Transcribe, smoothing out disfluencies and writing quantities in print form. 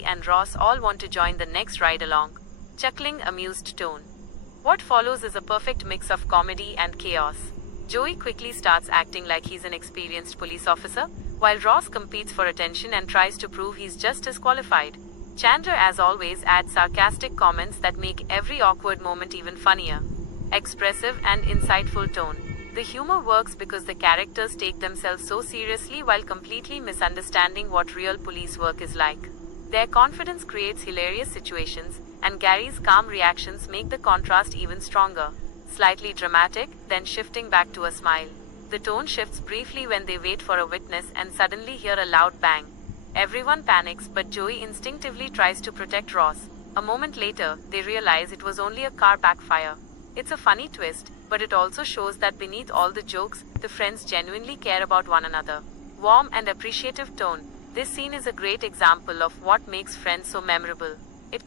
Joey and Ross all want to join the next ride along. Chuckling, amused tone. What follows is a perfect mix of comedy and chaos. Joey quickly starts acting like he's an experienced police officer, while Ross competes for attention and tries to prove he's just as qualified. Chandler, as always, adds sarcastic comments that make every awkward moment even funnier. Expressive and insightful tone. The humor works because the characters take themselves so seriously while completely misunderstanding what real police work is like. Their confidence creates hilarious situations, and Gary's calm reactions make the contrast even stronger. Slightly dramatic, then shifting back to a smile. The tone shifts briefly when they wait for a witness and suddenly hear a loud bang. Everyone panics, but Joey instinctively tries to protect Ross. A moment later, they realize it was only a car backfire. It's a funny twist, but it also shows that beneath all the jokes, the friends genuinely care about one another. Warm and appreciative tone. This scene is a great example of what makes Friends so memorable. It